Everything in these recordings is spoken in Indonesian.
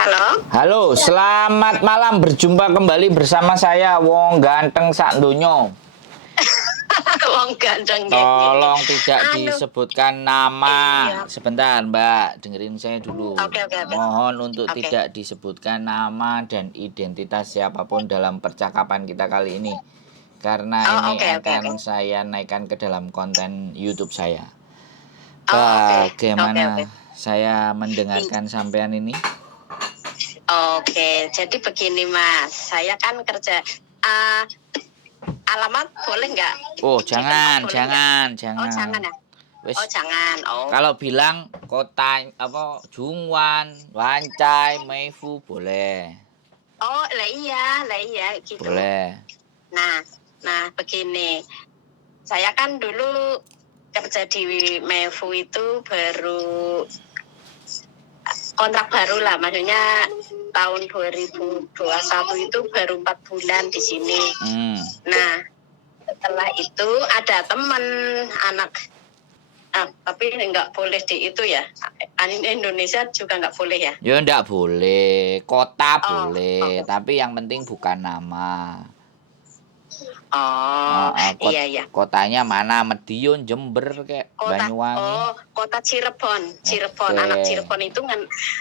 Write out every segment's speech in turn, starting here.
Halo? Halo, selamat malam. Berjumpa kembali bersama saya Wong Ganteng sak donya. Wong gandeng gini. Tolong tidak Anu, disebutkan nama. iya. Sebentar, Mbak, dengerin saya dulu. Oke, oke, oke. Mohon untuk Oke. tidak disebutkan nama dan identitas siapapun dalam percakapan kita kali ini. Karena Oh, ini oke, oke, oke. akan saya naikkan ke dalam konten YouTube saya. Oh, oke. Oke, oke. Bagaimana saya mendengarkan sampean ini? Oke, jadi begini Mas, saya kan kerja ah, alamat boleh nggak? Oh, Di tempat jangan, boleh nggak? jangan, Oh, jangan. jangan ya? Oh, Wes, jangan. Oh, kalau bilang kota apa Jungwan, Wancai, Meifu boleh. oh, lah iya gitu. Boleh. Nah, begini. Saya kan dulu kerja di Mevu itu baru kontrak baru lah, maksudnya tahun 2021 itu baru 4 bulan di sini. Nah, setelah itu ada teman anak, tapi nggak boleh di itu ya, Indonesia juga nggak boleh ya. Ya ndak boleh, kota Oh, boleh, oke. tapi yang penting bukan nama. Oh, iya iya. Kotanya mana? Madiun, Jember, kayak Banyuwangi. Kota Cirebon. Anak Oke. Cirebon itu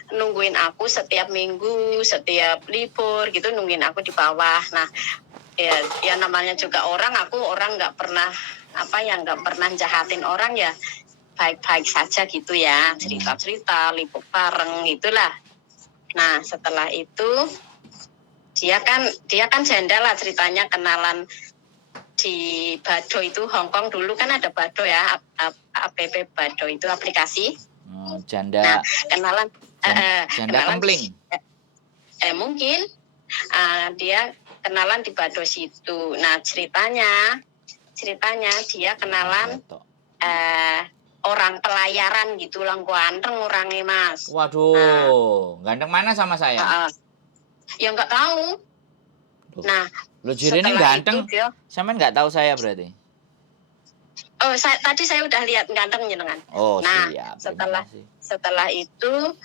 nungguin aku setiap minggu, setiap libur gitu, nungguin aku di bawah. Nah, ya namanya juga aku orang nggak pernah nggak pernah jahatin orang ya, baik-baik saja gitu ya, cerita-cerita, libur bareng gitulah. Nah, setelah itu dia kan janda lah ceritanya, kenalan di Bado itu, Hongkong dulu kan ada Bado ya, app Bado itu aplikasi. Janda. Nah, kenalan Janda kempling. Mungkin dia kenalan di Bado situ. Nah, ceritanya dia kenalan orang pelayaran gitu, lang ganteng orangnya Mas. Waduh, ganteng mana sama saya? Ya nggak tahu. Nah, lo jadi ini ganteng, sampean nggak tahu saya berarti? Oh, tadi saya udah lihat ganteng jenengan. Oh, nah, siap. setelah itu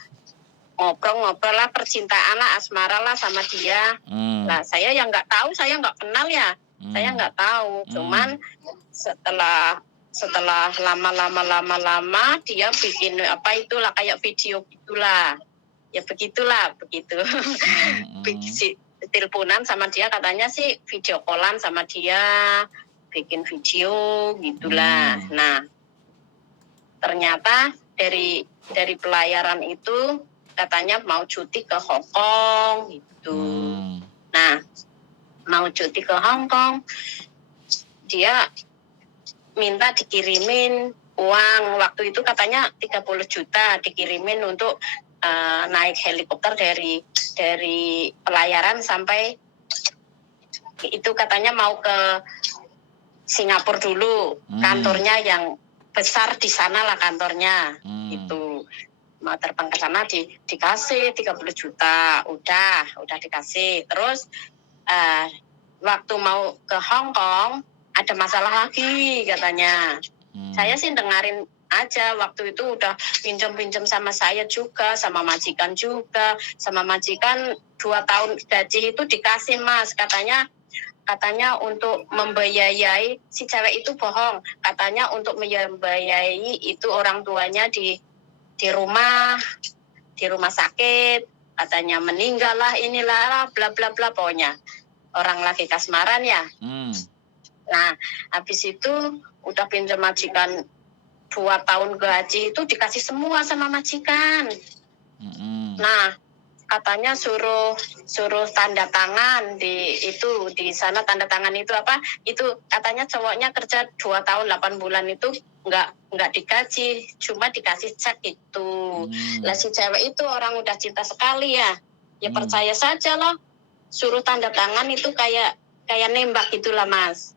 ngobrol lah, percintaan lah, asmara lah sama dia. Nah, saya yang nggak tahu, saya nggak kenal ya. Saya nggak tahu. Cuman setelah lama dia bikin itulah kayak video gitulah. Ya begitu. Teleponan sama dia, katanya sih video callan sama dia, bikin video gitulah. Nah, ternyata dari pelayaran itu katanya mau cuti ke Hong Kong gitu. Nah, mau cuti ke Hong Kong, dia minta dikirimin uang. Waktu itu katanya 30 juta dikirimin untuk naik helikopter dari pelayaran sampai itu, katanya mau ke Singapura dulu, kantornya yang besar di sana lah kantornya. Itu mau terbang ke sana dikasih 30 juta, udah dikasih. Terus waktu mau ke Hong Kong ada masalah lagi katanya. Saya sih dengerin aja, waktu itu udah pinjam sama saya juga, sama majikan juga. Sama majikan 2 tahun gaji itu dikasih Mas, katanya untuk membiayai si cewek itu bohong. Katanya untuk membiayai itu orang tuanya di rumah sakit, katanya meninggal lah, inilah bla bla bla, pokoknya orang lagi kasmaran ya. Nah, habis itu udah pinjam majikan 2 tahun gaji itu dikasih semua sama majikan. Nah, katanya suruh tanda tangan di sana. Tanda tangan itu apa? Itu katanya cowoknya kerja 2 tahun 8 bulan itu nggak digaji, cuma dikasih cek itu. Lah si cewek itu orang udah cinta sekali ya. Ya percaya saja loh. Suruh tanda tangan itu kayak nembak gitulah Mas.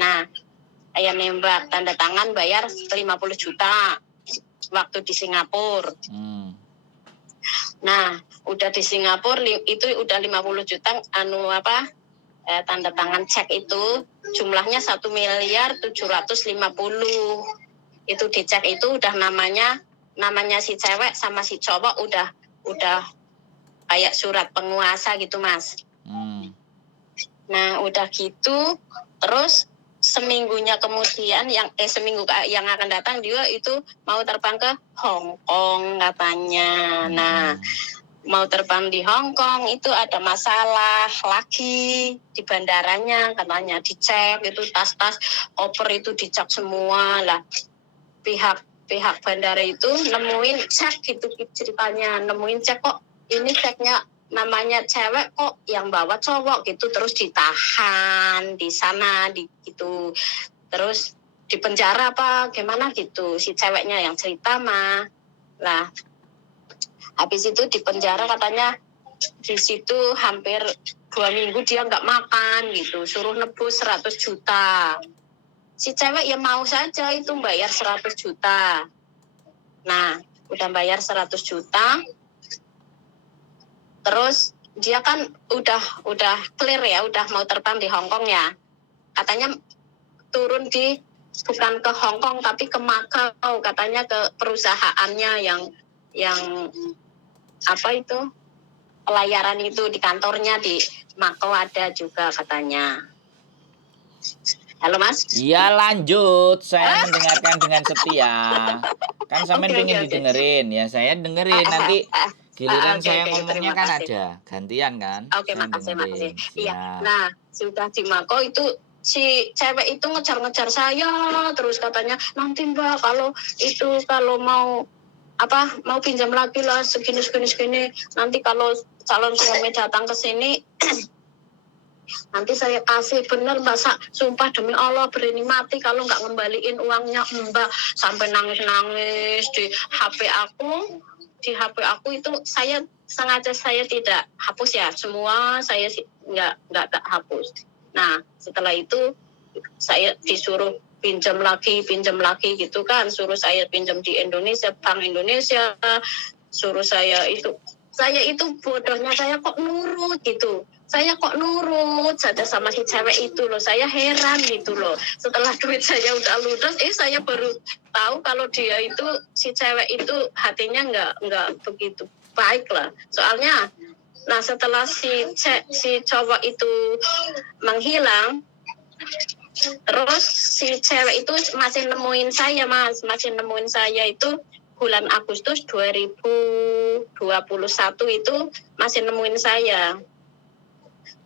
Nah, kayak nembak, tanda tangan bayar 50 juta waktu di Singapura. Nah, udah di Singapura itu udah 50 juta tanda tangan cek itu, jumlahnya 1.750.000. Itu dicek itu udah namanya si cewek sama si cowok udah kayak surat penguasa gitu Mas. Nah udah gitu terus seminggu yang akan datang dia itu mau terbang ke Hong Kong katanya. Nah mau terbang di Hong Kong itu ada masalah lagi di bandaranya, katanya dicek itu tas-tas koper itu dicek semua lah. Pihak bandara itu nemuin cek gitu ceritanya, nemuin cek kok ini ceknya namanya cewek kok yang bawa cowok gitu, terus ditahan di sana gitu, terus di penjara apa gimana gitu si ceweknya yang cerita mah. Lah habis itu di penjara katanya di situ hampir 2 minggu dia nggak makan gitu, suruh nebus 100 juta. Si cewek ya mau saja itu bayar 100 juta. Nah, udah bayar 100 juta. Terus dia kan udah clear ya, udah mau terbang di Hong Kong ya. Katanya turun bukan ke Hong Kong tapi ke Macau, katanya ke perusahaannya yang apa itu? Pelayaran itu di kantornya di Macau ada juga katanya. Halo Mas? Iya lanjut, saya mendengarkan dengan setia. Kan sampean pengen didengerin, ya saya dengerin. Nanti giliran saya ngomongnya kan ada, gantian kan? Oke, makasih. Iya. Siap. Nah, sudah di Mako itu si cewek itu ngejar-ngejar saya terus katanya nanti Mbak kalau mau pinjam lagi lah segini nanti kalau calon suami datang ke sini nanti saya kasih, bener Mbak, sumpah demi Allah berani mati kalau nggak ngembaliin uangnya Mbak. Sampai nangis di HP aku itu saya sengaja saya tidak hapus ya, semua saya nggak hapus. Nah setelah itu saya disuruh pinjam lagi gitu kan, suruh saya pinjam di Indonesia, Bank Indonesia, suruh saya itu bodohnya saya kok nurut gitu. Saya kok nurut saja sama si cewek itu loh. Saya heran gitu loh. Setelah duit saya udah ludes, saya baru tahu kalau dia itu, si cewek itu hatinya nggak begitu baik lah. Soalnya, nah setelah si cowok itu menghilang, terus si cewek itu masih nemuin saya Mas. Masih nemuin saya itu bulan Agustus 2021 itu masih nemuin saya.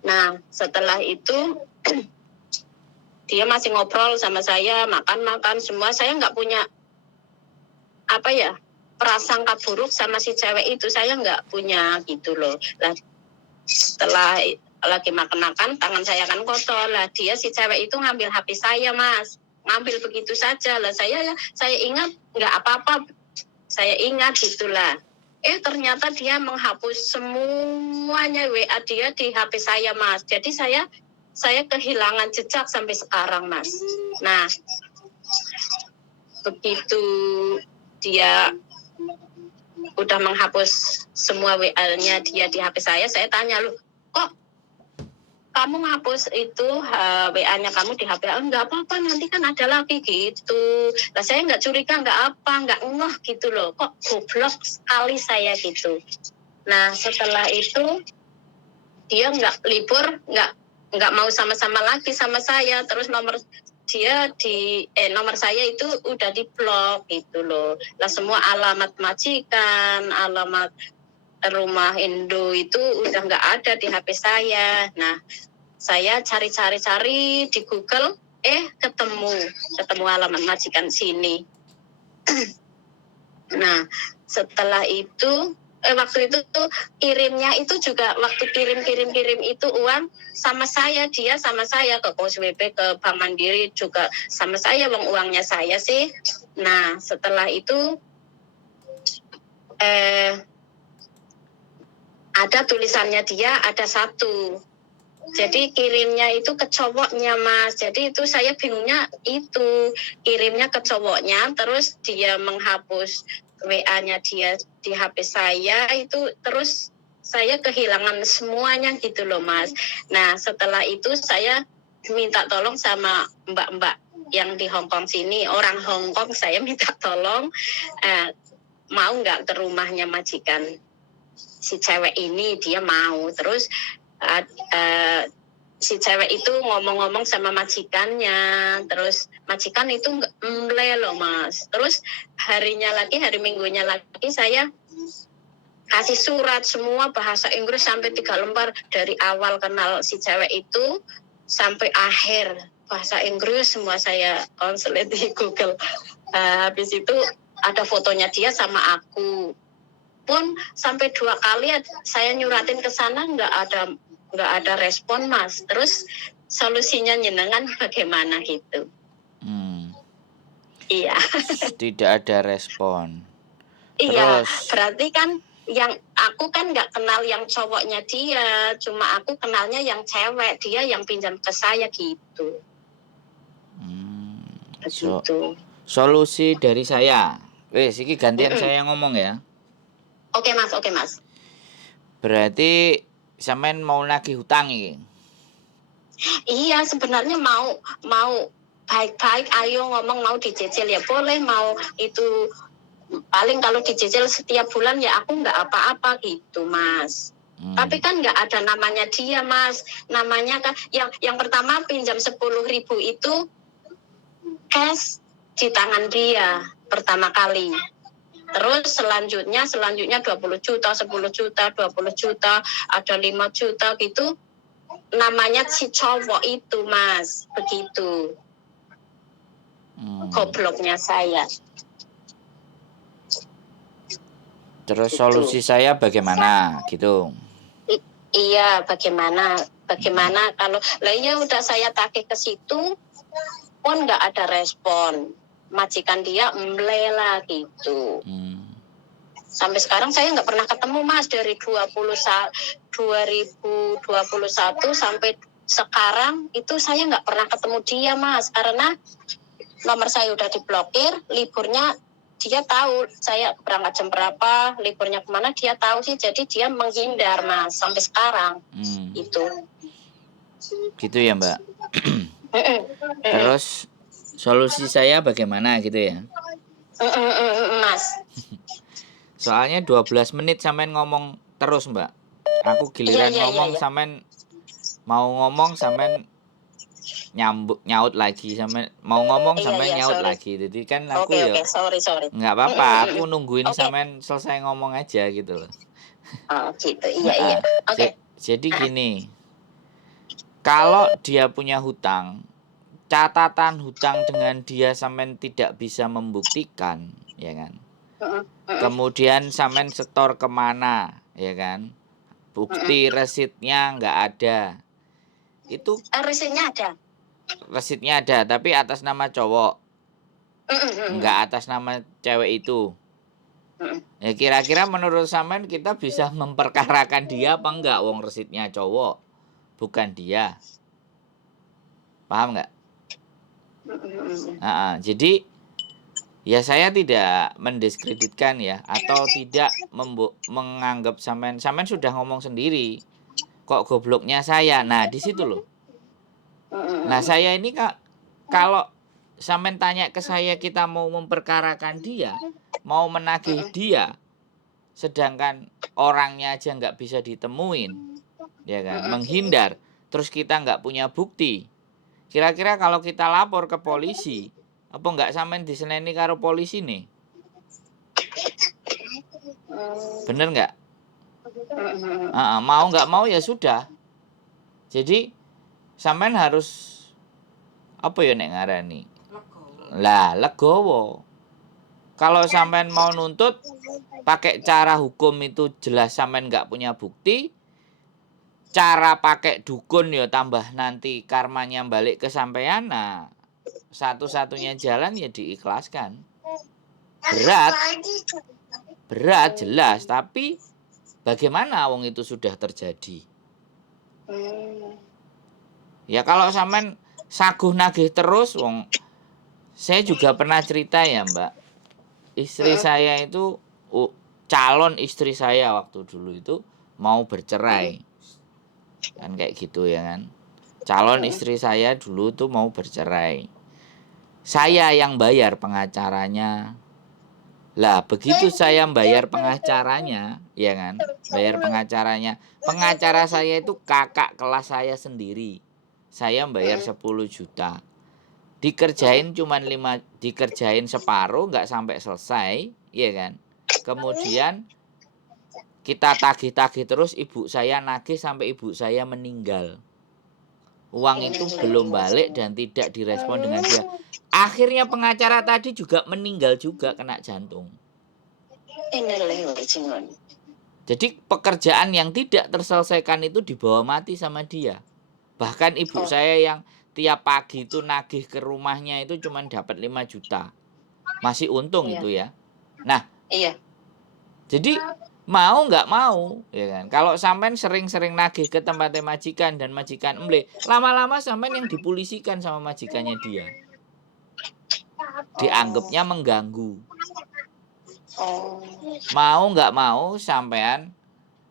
Nah, setelah itu dia masih ngobrol sama saya, makan semua. Saya nggak punya prasangka buruk sama si cewek itu. Saya nggak punya gitu loh. Nah, setelah lagi makan, tangan saya kan kotor. Lah dia si cewek itu ngambil HP saya, Mas. Ngambil begitu saja. Lah saya ingat nggak apa-apa. Saya ingat gitulah. Ternyata dia menghapus semuanya WA dia di HP saya, Mas. Jadi saya kehilangan jejak sampai sekarang, Mas. Nah, begitu dia udah menghapus semua WA-nya dia di HP saya tanya, "Loh, kok kamu ngapus itu WA-nya kamu di HP?" "Enggak apa-apa, nanti kan ada lagi," gitu. Nah, saya nggak curiga, nggak ngeh gitu loh. Kok goblok sekali saya gitu. Nah, setelah itu dia nggak libur, nggak mau sama-sama lagi sama saya. Terus nomor saya itu udah diblok gitu loh. Lah semua alamat majikan, alamat rumah Indo itu udah nggak ada di HP saya. Nah, saya cari di Google, ketemu alamat majikan sini. Nah, setelah itu waktu itu tuh kirimnya itu juga waktu kirim itu uang sama saya, dia sama saya ke KOSWB, ke Bank Mandiri juga sama saya, uangnya saya sih. Nah, setelah itu ada tulisannya dia ada satu. Jadi kirimnya itu ke cowoknya, Mas. Jadi itu saya bingungnya itu kirimnya ke cowoknya, terus dia menghapus WA-nya dia di HP saya itu, terus saya kehilangan semuanya gitu loh, Mas. Nah, setelah itu saya minta tolong sama mbak-mbak yang di Hong Kong sini, orang Hong Kong, saya minta tolong mau nggak ke rumahnya majikan si cewek ini dia mau. Terus si cewek itu ngomong-ngomong sama majikannya, terus majikan itu loh Mas. Terus hari minggunya lagi saya kasih surat semua bahasa Inggris sampai 3 lembar dari awal kenal si cewek itu sampai akhir bahasa Inggris semua saya konsulit di Google. Habis itu ada fotonya dia sama aku. Pun sampai 2 kali saya nyuratin ke sana nggak ada respon Mas. Terus solusinya jenengan bagaimana gitu? Iya. Tidak ada respon. Iya, Terus berarti kan yang aku kan nggak kenal yang cowoknya dia, cuma aku kenalnya yang cewek, dia yang pinjam ke saya gitu. Begitu. Solusi dari saya. Iki gantian saya ngomong ya. Oke Mas. Berarti sampean mau nagih hutang iki. Iya, sebenarnya mau baik-baik, ayo ngomong mau dicicil ya boleh, mau itu paling kalau dicicil setiap bulan ya aku nggak apa-apa gitu Mas. Tapi kan nggak ada namanya dia Mas. Namanya kan yang pertama pinjam 10.000 itu cash di tangan dia pertama kali. Terus selanjutnya 20 juta, 10 juta, 20 juta, ada 5 juta gitu. Namanya si cowok itu Mas, begitu. Gobloknya saya. Terus solusi saya bagaimana gitu? Iya, bagaimana kalau ya udah saya tagih ke situ pun nggak ada respon. Majikan dia lah gitu. Sampai sekarang saya nggak pernah ketemu Mas dari 2021 sampai sekarang itu saya nggak pernah ketemu dia Mas, karena nomor saya udah diblokir. Liburnya dia tahu saya berangkat jam berapa, liburnya kemana dia tahu sih, jadi dia menghindar Mas sampai sekarang. Itu gitu ya Mbak. Terus solusi saya bagaimana gitu ya Mas? Soalnya 12 menit sampean ngomong terus Mbak. Aku giliran ngomong sampean mau ngomong sampean nyaut lagi, sampean mau ngomong sampean nyaut lagi. Jadi kan aku sorry. Nggak apa-apa, aku nungguin sampean selesai ngomong aja gitu loh. Oh gitu, iya. Oke. Jadi gini, kalau dia punya hutang, catatan hutang dengan dia sampean tidak bisa membuktikan, ya kan? Kemudian sampean setor kemana, ya kan? Bukti resitnya nggak ada. Itu resitnya ada, tapi atas nama cowok, nggak atas nama cewek itu. Ya kira-kira menurut sampean kita bisa memperkarakan dia apa enggak? Wong resitnya cowok, bukan dia. Paham nggak? Jadi ya saya tidak mendiskreditkan ya, atau tidak menganggap sampean sudah ngomong sendiri. Kok gobloknya saya? Nah di situ loh. Nah saya ini kalau sampean tanya ke saya, kita mau memperkarakan dia, mau menagih dia, sedangkan orangnya aja nggak bisa ditemuin, ya kan, menghindar, terus kita nggak punya bukti. Kira-kira kalau kita lapor ke polisi, apa nggak sampean diseneni karo polisi nih? Bener nggak? Mau nggak mau ya sudah. Jadi sampean harus apa ya nek ngarani? Lah legowo. Kalau sampean mau nuntut pakai cara hukum itu jelas sampean nggak punya bukti. Cara pakai dukun ya tambah nanti karmanya balik ke sampean. Nah, satu-satunya jalan ya diikhlaskan. Berat jelas, tapi bagaimana wong itu sudah terjadi. Ya kalau sampean saguh nagih terus, wong saya juga pernah cerita ya Mbak. Istri saya itu calon istri saya waktu dulu itu mau bercerai. Kan kayak gitu ya kan. Calon istri saya dulu tuh mau bercerai. Saya yang bayar pengacaranya. Lah begitu saya bayar pengacaranya, ya kan? Bayar pengacaranya. Pengacara saya itu kakak kelas saya sendiri. Saya bayar 10 juta. Dikerjain cuman 5, dikerjain separuh nggak sampai selesai, ya kan? Kemudian kita tagih-tagih terus, ibu saya nagih sampai ibu saya meninggal. Uang itu belum balik dan tidak direspon dengan dia. Akhirnya pengacara tadi juga meninggal juga kena jantung. Jadi pekerjaan yang tidak terselesaikan itu dibawa mati sama dia. Bahkan ibu saya yang tiap pagi itu nagih ke rumahnya itu cuma dapat 5 juta. Masih untung itu ya. Nah, jadi mau nggak mau, ya kan? Kalau sampean sering-sering nagih ke tempatnya majikan dan majikan emble, lama-lama sampean yang dipolisikan sama majikannya dia. Dianggapnya mengganggu. Mau nggak mau sampean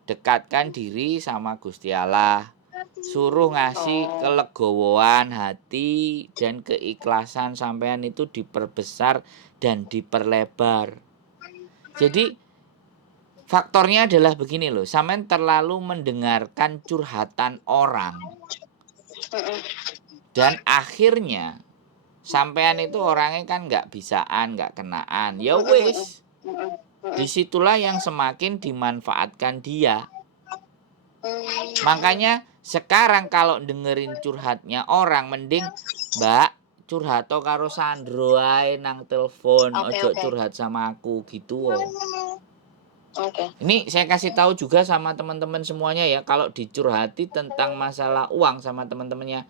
dekatkan diri sama Gusti Allah. Suruh ngasih kelegowoan hati dan keikhlasan sampean itu diperbesar dan diperlebar. Jadi faktornya adalah begini loh, sampean terlalu mendengarkan curhatan orang. Dan akhirnya sampean itu orangnya kan nggak bisaan, nggak kenaan. Ya wis. Disitulah yang semakin dimanfaatkan dia. Makanya sekarang kalau dengerin curhatnya orang, mending Mbak curhat karo Sandro ae nang telepon, ojo curhat sama aku gitu. Ini saya kasih tahu juga sama teman-teman semuanya ya, kalau dicurhati tentang masalah uang sama teman-temannya,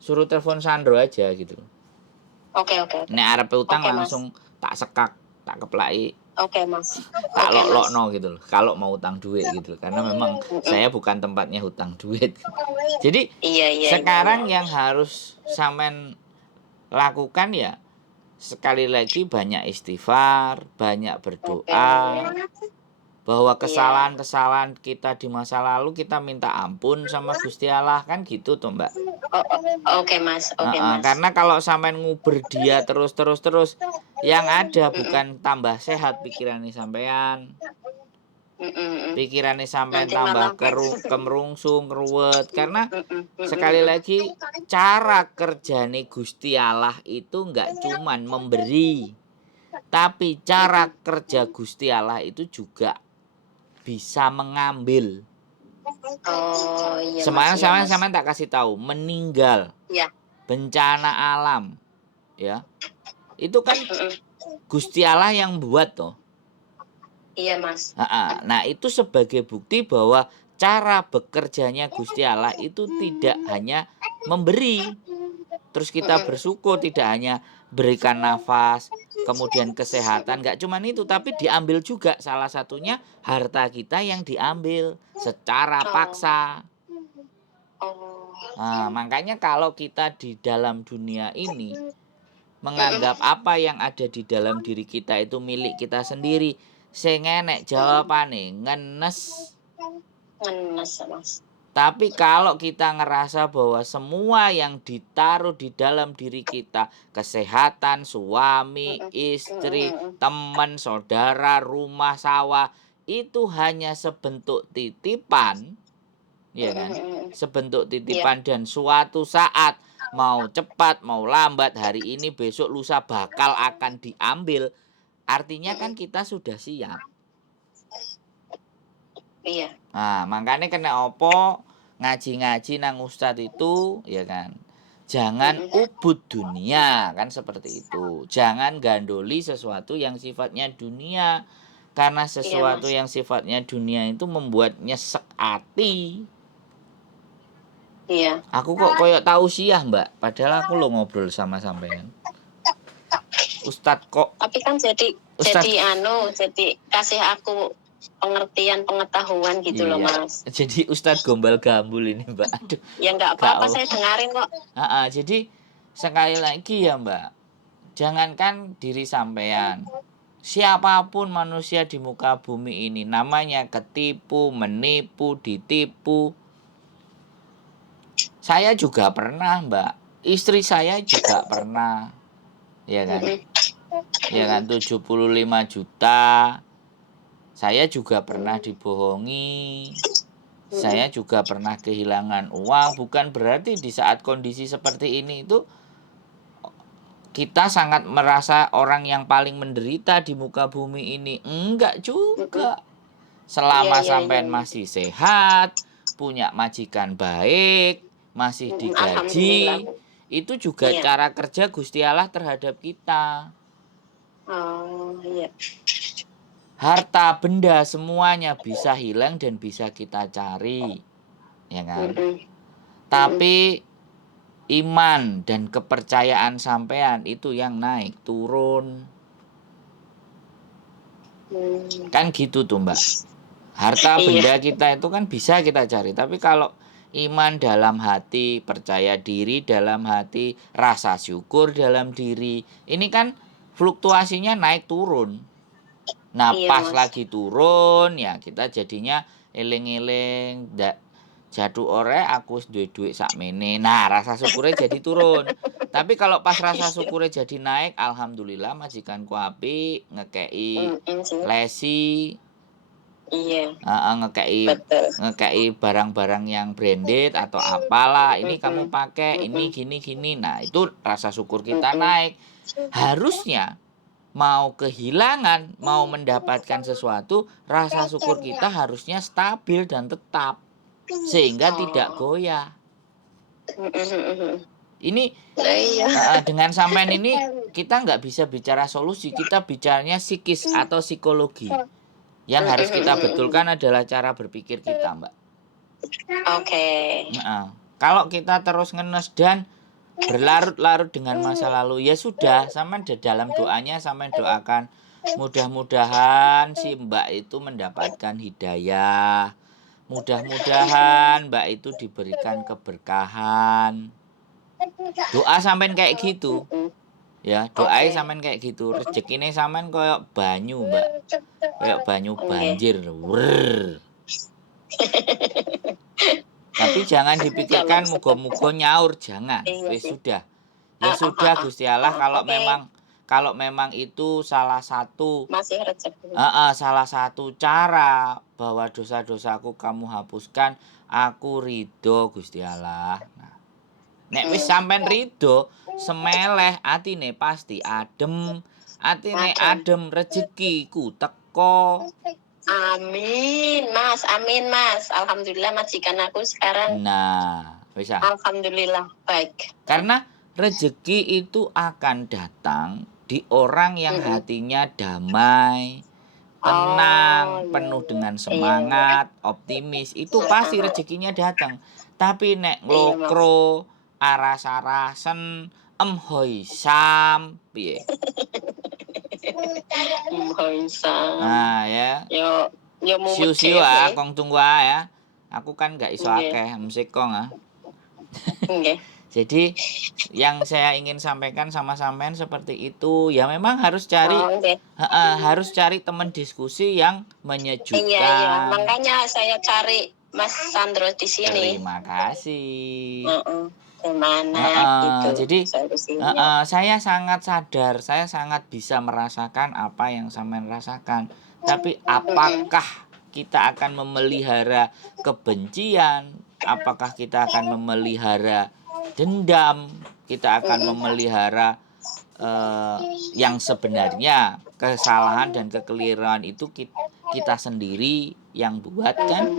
suruh telepon Sandro aja gitu. Nek arep utang langsung tak sekak, tak keplaki. Mas. Tak lok-lokno gitu loh. Kalau mau utang duit gitu loh. Karena memang saya bukan tempatnya hutang duit. Jadi sekarang yang harus sampean lakukan ya, sekali lagi banyak istighfar, banyak berdoa, bahwa kesalahan-kesalahan kita di masa lalu kita minta ampun sama Gusti Allah, kan gitu tuh Mbak. Mas. Karena kalau sampean nguber dia terus, yang ada bukan tambah sehat pikirannya sampean. Pikirannya sampean tambah kemerungsung, ruwet. Karena sekali lagi cara kerjane Gusti Allah itu nggak cuman memberi, tapi cara kerja Gusti Allah itu juga bisa mengambil. Sampean tak kasih tahu, meninggal, bencana alam, ya, itu kan Gusti Allah yang buat toh. Iya Mas. Nah itu sebagai bukti bahwa cara bekerjanya Gusti Allah itu tidak hanya memberi, terus kita bersyukur, tidak hanya berikan nafas, kemudian kesehatan, nggak cuman itu, tapi diambil juga salah satunya harta kita yang diambil secara paksa. Nah, makanya kalau kita di dalam dunia ini menganggap apa yang ada di dalam diri kita itu milik kita sendiri, sing enek jawabane ngenes. Mas. Tapi kalau kita ngerasa bahwa semua yang ditaruh di dalam diri kita, kesehatan, suami, istri, teman, saudara, rumah, sawah, itu hanya sebentuk titipan, ya kan? Sebentuk titipan dan suatu saat mau cepat, mau lambat, hari ini, besok, lusa bakal akan diambil. Artinya kan kita sudah siap. Iya. Nah, makanya kena opo ngaji-ngaji nang ustadz itu, ya kan? Jangan ubud dunia, kan seperti itu. Jangan gandoli sesuatu yang sifatnya dunia. Karena sesuatu yang sifatnya dunia itu membuat nyesek hati. Iya. Aku kok koyok tahu sih ya Mbak, padahal aku lo ngobrol sama sampean. Ustadz kok. Tapi kan jadi kasih aku pengertian, pengetahuan gitu loh Mas. Jadi Ustadz gombal gambul ini Mbak. Aduh. Ya nggak apa-apa, saya dengarin kok. Jadi sekali lagi ya Mbak, jangankan diri sampean, siapapun manusia di muka bumi ini namanya ketipu, menipu, ditipu. Saya juga pernah Mbak, istri saya juga pernah, ya kan? Ya kan, 75 juta Saya juga pernah dibohongi. Saya juga pernah kehilangan uang. Bukan berarti di saat kondisi seperti ini itu kita sangat merasa orang yang paling menderita di muka bumi ini. Enggak juga. Selama Iya. sampean masih sehat, punya majikan baik, masih Alhamdulillah. digaji, itu juga Iya. cara kerja Gusti Allah terhadap kita. Oh, iya. Harta benda semuanya bisa hilang dan bisa kita cari, ya kan? Tapi iman dan kepercayaan sampean itu yang naik turun. Kan gitu tuh, Mbak. Harta benda kita itu kan bisa kita cari, tapi kalau iman dalam hati, percaya diri dalam hati, rasa syukur dalam diri, ini kan fluktuasinya naik turun. Nah, Iya, pas Mas. lagi turun ya kita jadinya eling-eling, jadu ore aku duit sakmene. Nah, rasa syukurnya jadi turun. Tapi kalau pas rasa syukurnya jadi naik, alhamdulillah majikanku apik, ngekei lesi, Iya, ngekei betul. barang-barang yang branded atau apalah, ini kamu pakai, ini gini-gini. Nah, itu rasa syukur kita naik. Harusnya mau kehilangan, mau mendapatkan sesuatu, rasa syukur kita harusnya stabil dan tetap. Sehingga tidak goyah. Ini dengan sampean ini kita nggak bisa bicara solusi, kita bicaranya psikis atau psikologi. Yang harus kita betulkan adalah cara berpikir kita, Mbak. Oke. Kalau kita terus ngenes dan berlarut-larut dengan masa lalu, ya sudah, sampean dalam doanya sampean doakan mudah-mudahan si Mbak itu mendapatkan hidayah. Mudah-mudahan Mbak itu diberikan keberkahan. Doa sampean kayak gitu. Ya, doai sampean kayak gitu. Rezekine sampean koyok banyu, Mbak. Koyok banyu banjir. Wrrr. Tapi jangan dipikirkan muga-muga nyaur, jangan. Wis sudah. Ya sudah Gusti Allah, kalau memang itu salah satu Masih rezeki. salah satu cara bahwa dosa-dosaku kamu hapuskan, aku ridho Gusti Allah. Nah, nek wis sampean ridho, semeleh atine pasti adem. Atine adem, rezekiku teko. Amin, Mas. Amin, Mas. Alhamdulillah majikan aku sekarang. Nah, bisa. Alhamdulillah baik. Karena rezeki itu akan datang di orang yang hatinya damai, tenang, penuh dengan semangat, optimis. Itu pasti rezekinya datang. Tapi nek nglokro, aras-arasen, emhoisam, piye? Nah, ya. Yo Siu-siu kong tunggu ya. Aku kan gak iso akeh musik kong Jadi yang saya ingin sampaikan sama sampean seperti itu. Ya memang harus cari teman diskusi yang menyejukkan. Iya, makanya saya cari Mas Sandro di sini. Terima kasih. Gimana gitu. Jadi saya sangat sadar, saya sangat bisa merasakan apa yang sampean rasakan. Tapi apakah kita akan memelihara kebencian? Apakah kita akan memelihara dendam? Kita akan memelihara yang sebenarnya kesalahan dan kekeliruan itu kita sendiri yang buat kan?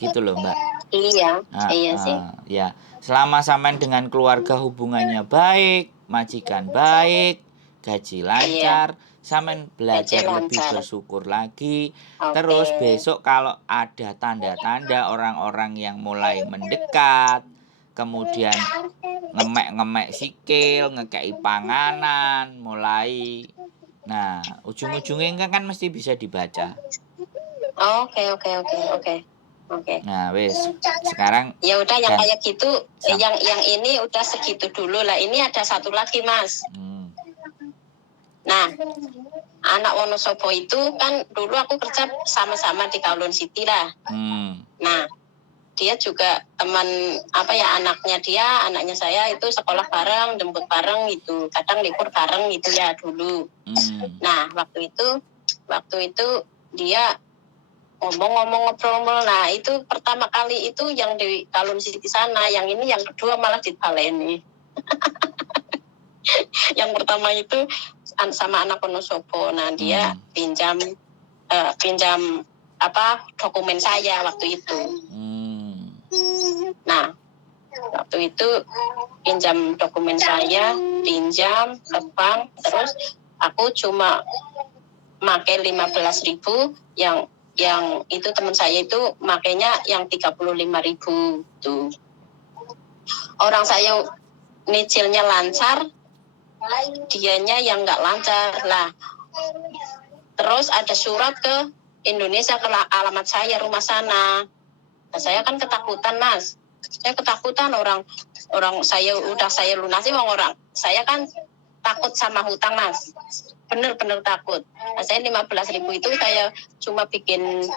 Gitu loh, Mbak. Iya, iya sih. Ya, selama sampean dengan keluarga hubungannya baik, majikan baik, gaji lancar, sampean belajar lebih bersyukur lagi. Terus besok kalau ada tanda-tanda orang-orang yang mulai mendekat, kemudian ngemek-ngemek sikil, ngekei panganan, mulai. Nah, ujung-ujungnya kan mesti bisa dibaca. Oke. Nah, wes sekarang ya udah yang kayak gitu, yang ini udah segitu dulu lah. Ini ada satu lagi, Mas. Nah, anak Wonosobo itu kan dulu aku kerja sama-sama di Kowloon City lah. Nah, dia juga teman anaknya saya itu sekolah bareng, jemput bareng gitu, kadang libur bareng gitu ya dulu. Nah, waktu itu dia ngomong-ngomong ngobrol. Nah itu pertama kali itu yang di Kalun City sana, yang ini yang kedua malah di Baleni. Yang pertama itu sama anak Wonosobo. Nah dia pinjam dokumen saya waktu itu. Nah waktu itu pinjam dokumen saya, pinjam ke bank, terus aku cuma pakai 15.000, yang itu teman saya itu makainya yang 35.000 tuh. Orang saya nyicilnya lancar, dianya yang nggak lancar lah. Terus ada surat ke Indonesia ke alamat saya, rumah sana. Nah, saya kan ketakutan, Mas. Saya ketakutan orang saya lunasi, orang saya kan takut sama hutang, Mas. Bener-bener takut. Nah, saya 15.000 itu saya cuma bikin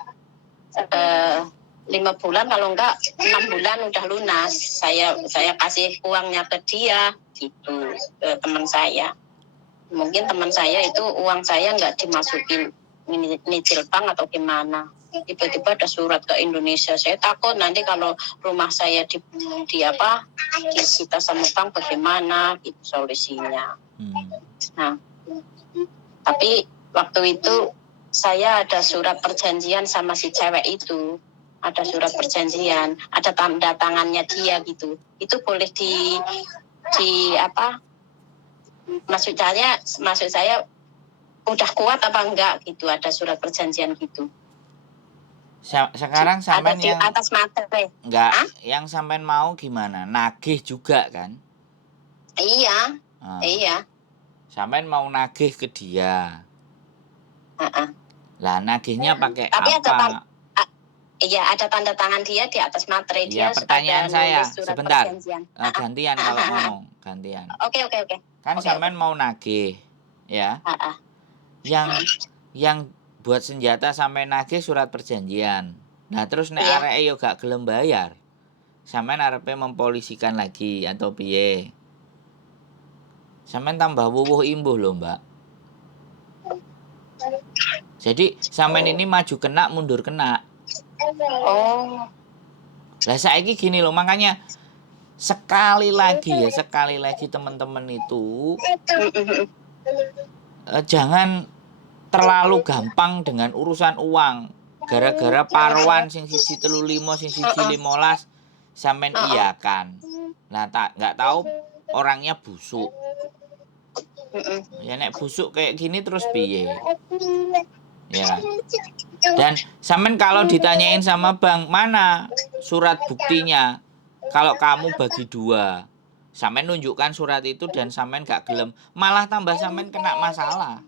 5 bulan, kalau enggak 6 bulan udah lunas. Saya kasih uangnya ke dia gitu, ke teman saya. Mungkin teman saya itu uang saya enggak dimasukin nyicil bank atau gimana. Tiba-tiba ada surat ke Indonesia. Saya takut nanti kalau rumah saya disita sama bank bagaimana gitu solusinya. Nah, tapi waktu itu saya ada surat perjanjian sama si cewek itu. Ada surat perjanjian, ada tanda tangannya dia gitu. Itu boleh maksud saya udah kuat apa enggak gitu, ada surat perjanjian gitu. Sekarang sampean ada di yang atas materai. Enggak, yang sampean mau gimana? Nagih juga kan? Iya. Iya. Sampean mau nagih ke dia. Lah nagihnya pakai tapi apa? Ada tanda tangan dia di atas materai dia. Ya, pertanyaan saya sebentar. Gantian kalau ngomong, gantian. Oke. Kan sampean mau nagih, ya? Yang buat senjata sampai nagih surat perjanjian. Nah, terus nek areke yo gak gelem bayar. Sampean arepe mempolisikan lagi atau piye? Sampean tambah wuwuh imbuh lho, Mbak. Jadi sampean ini maju kena, mundur kena. Oh. Lah saiki gini loh, makanya sekali lagi teman-teman itu jangan terlalu gampang dengan urusan uang. Gara-gara paruan sing 135, sing 115 sampean iyakan. Nah, nggak tahu orangnya busuk. Ya nek busuk kayak gini terus piye? Ya. Dan sampean kalau ditanyain sama bank, mana surat buktinya? Kalau kamu bagi 2, sampean nunjukkan surat itu dan sampean gak gelem, malah tambah sampean kena masalah.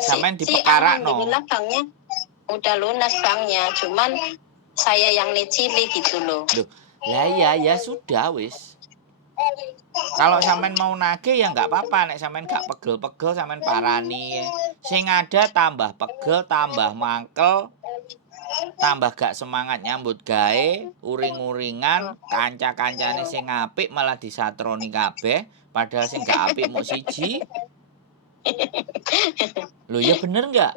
Sampean dipekarakno. Alhamdulillah banknya udah lunas banknya, cuman saya yang nyicili gitu loh. Lah ya sudah wis. Kalau sampean mau nagih ya nggak apa-apa, nek sampean gak pegel-pegel sampean parani. Sing ada tambah pegel, tambah mangkel, tambah gak semangat nyambut gawe, uring-uringan, kanca-kancane sing apik malah disatroni kabeh, padahal sing gak apik muk siji. Loh ya bener nggak?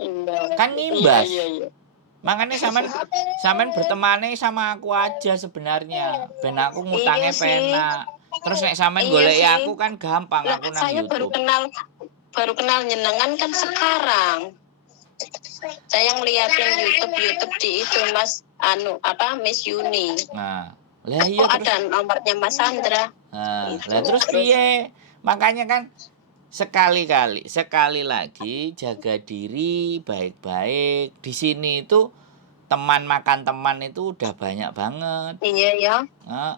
Kan ngimbas. Iya. Makanya sampean bertemane sama aku aja sebenarnya. Ben aku ngutangnya penak. Terus nek sampean goleki aku kan gampang, aku nang saya YouTube. baru kenal nyenengan kan sekarang. Saya ngeliatin YouTube di itu Mas Miss Yuni. Nah, lah iya terus ada nomornya Mas Sandra. Nah, lah terus piye? Makanya kan sekali lagi jaga diri baik-baik. Di sini itu teman makan teman itu udah banyak banget. Iya ya.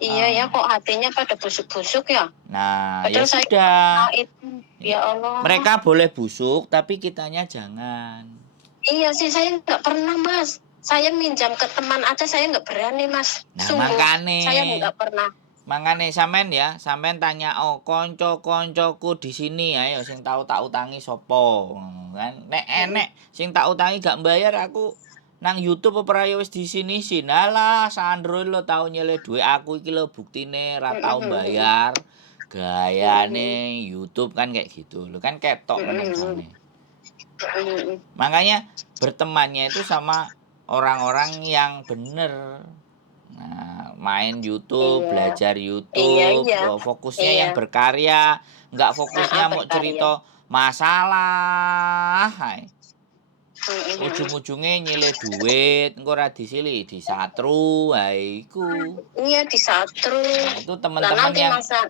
Iya ya, kok hatinya pada busuk-busuk ya. Nah, padahal ya sudah. Ya Allah. Mereka boleh busuk, tapi kitanya jangan. Iya sih, saya nggak pernah Mas. Saya minjam ke teman aja saya nggak berani Mas. Nah, makane. Saya nggak pernah. Makane sampean tanya konco-koncoku di sini ayo sing tau tak utangi sapa kan. Nek enek sing tak utangi gak bayar aku nang YouTube apa ya wis di sini sinalah Sandro lo tau nyele duit aku iki lho buktine ra tau bayar. Gayane YouTube kan kayak gitu. Lo kan ketok menungsone. Makanya bertemannya itu sama orang-orang yang bener. Nah, main YouTube, Iya. belajar Iya, YouTube, iya. fokusnya Iya. yang berkarya, nggak fokusnya mau Berkarya. cerita masalah. Hai. Mm-mm. Ujung-ujungnya nyile duit, engko ora disili disatru, ha iku. Iya, disatru. Nah, itu Lah teman-teman nanti yang masa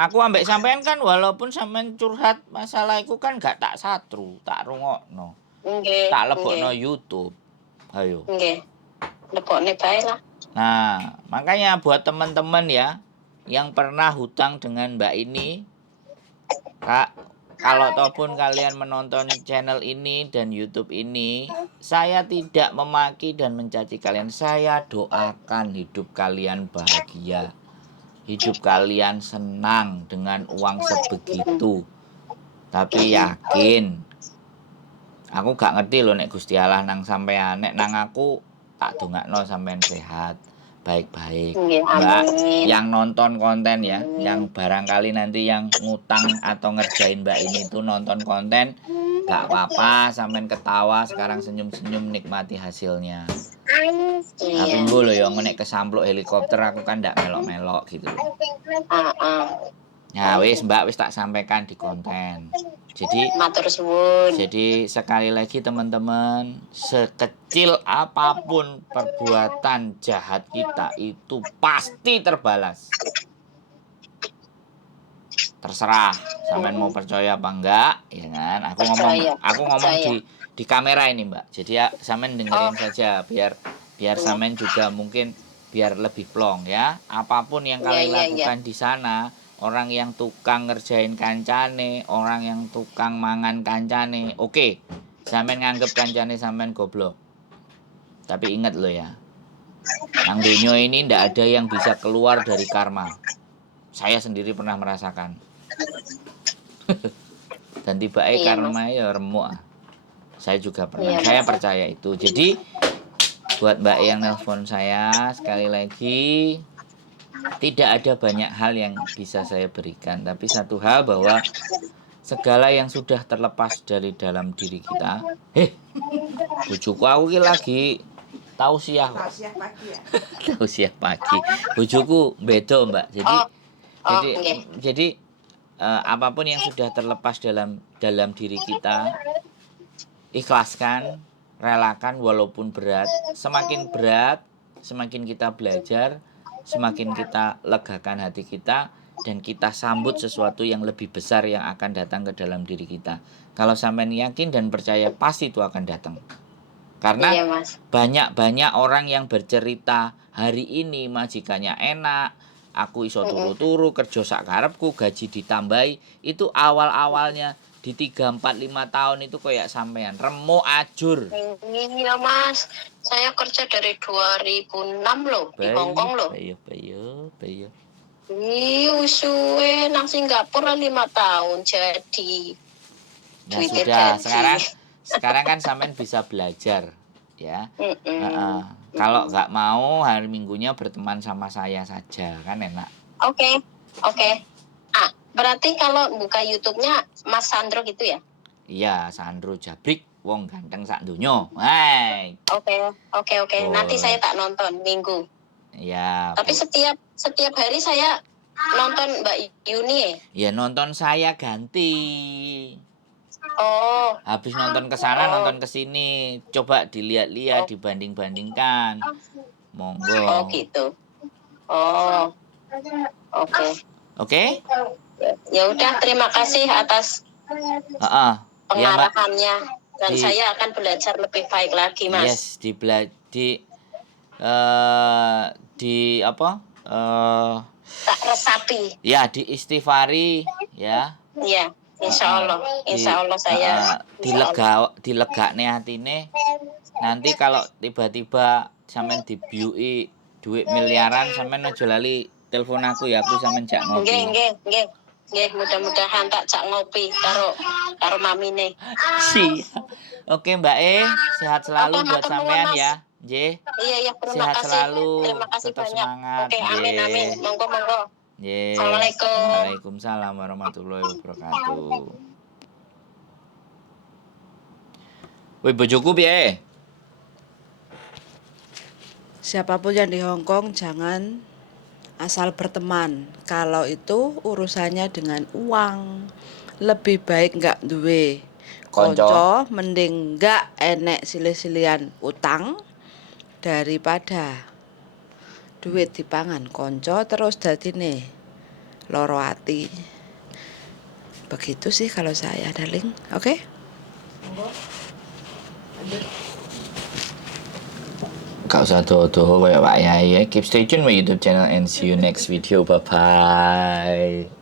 aku ambek sampean kan walaupun sampean curhat masalah iku kan gak tak satru, tak rungokno. nggih, Tak nggih, lebokno YouTube. Ayo. nggih. Lebokne bae lah. Nah, makanya buat teman-teman ya yang pernah hutang dengan Mbak ini, Kak, kalau ataupun kalian menonton channel ini dan YouTube ini, saya tidak memaki dan mencaci kalian. Saya doakan hidup kalian bahagia. Hidup kalian senang dengan uang sebegitu. Tapi yakin, aku gak ngerti loh nek Gusti Allah nang sampean, nek nang aku tak dongakno sampean sehat, baik-baik. Nggih, Mbak, amin. yang nonton konten ya, yang Amin. barangkali nanti yang ngutang atau ngerjain Mbak ini tuh nonton konten, gak apa-apa, sampean ketawa, sekarang senyum-senyum nikmati hasilnya. Tapi Iya. engko lho ya nek kesampluk helikopter aku kan ndak melok-melok gitu loh. Heeh. Nah, wis Mbak wis tak sampaikan di konten. Jadi Matur suwun. sekali lagi teman-teman, sekecil apapun perbuatan jahat kita itu pasti terbalas. Terserah sampean mau percaya apa enggak, ya kan? Percaya, Aku ngomong percaya. di kamera ini, Mbak. Jadi ya sampean Oh, dengerin saja biar sampean juga mungkin biar lebih plong ya. Apapun yang iya, kalian iya, iya. lakukan di sana, orang yang tukang ngerjain kancane, orang yang tukang mangan kancane, oke. Sampean nganggep kancane sampean goblok. Tapi ingat lo ya, nang dunyo ini ndak ada yang bisa keluar dari karma. Saya sendiri pernah merasakan. Dan tiba Iya, Mas. karma ya remuk. Saya juga pernah. Iya, Saya Mas. percaya itu. Jadi buat Mbak yang nelpon saya sekali lagi, tidak ada banyak hal yang bisa saya berikan, tapi satu hal bahwa segala yang sudah terlepas dari dalam diri kita. Bojoku aku ki lagi tausiah pagi ya. tausiah pagi. Bojoku beda, Mbak. Jadi Oh, oh, jadi nggih. jadi apapun yang sudah terlepas dalam diri kita, ikhlaskan, relakan walaupun berat. Semakin berat, semakin kita belajar, semakin kita legakan hati kita, dan kita sambut sesuatu yang lebih besar yang akan datang ke dalam diri kita. Kalau sampean yakin dan percaya, pasti itu akan datang. Karena Iya, Mas. banyak orang yang bercerita hari ini majikannya enak, aku iso turu-turu, kerja sak karepku, gaji ditambahi. Itu awal-awalnya di 3, 4, 5 tahun itu kayak sampean remuk ajur. Iya, Mas. Saya kerja dari 2006 loh di Hong Kong loh. Bayo. Iya, suwe nang Singapura 5 tahun jadi. Nah Duitnya sudah, jadi. sekarang kan sampean bisa belajar ya. Mm-mm. Kalau nggak mau hari Minggunya berteman sama saya saja kan enak. Oke. Ah, berarti kalau buka YouTube-nya Mas Sandro gitu ya? Iya, Sandro Jabrik, wong ganteng sak dunyo. Hai. Oke. Nanti saya tak nonton Minggu. Ya, Tapi setiap hari saya nonton Mbak Yuni. ya nonton saya ganti. Oh. Habis nonton ke sana, nonton ke sini. Coba dilihat-lihat, dibanding-bandingkan. Monggo. Oh gitu. Oh. Oke. Oke? Ya udah, terima kasih atas Heeh. Ya, Mbak. pengarahannya dan Di- saya akan belajar lebih baik lagi, Mas. Yes, di apa? Tak resapi. Ya, di istighfari ya. Iya, insya Allah saya Dilegakne hatine. Nanti kalau tiba-tiba sampean dibiuki duit miliaran, sampean aja lali telepon aku ya, aku sampean jak ngopi. Nggih, mudah-mudahan tak jak ngopi karo mamine. Siap. Oke, Mbak sehat selalu buat sampean ya. Nggih. Iya, terima Sehat kasih. selalu. Terima kasih Tetap banyak. semangat. Oke, amin. Monggo. Nggih. Assalamualaikum. Waalaikumsalam warahmatullahi wabarakatuh. Wih bojoku piye? Siapapun yang di Hong Kong jangan asal berteman. Kalau itu urusannya dengan uang. Lebih baik nggak duwe Konco. konco, mending nggak enek silih-silihan utang daripada duit dipangan konco terus dadine loro ati. Begitu sih kalau saya, darling. Oke? Gak usah doho-doho kayak Pak Yai ya. Keep stay tune my YouTube channel and see you next video. Bye bye.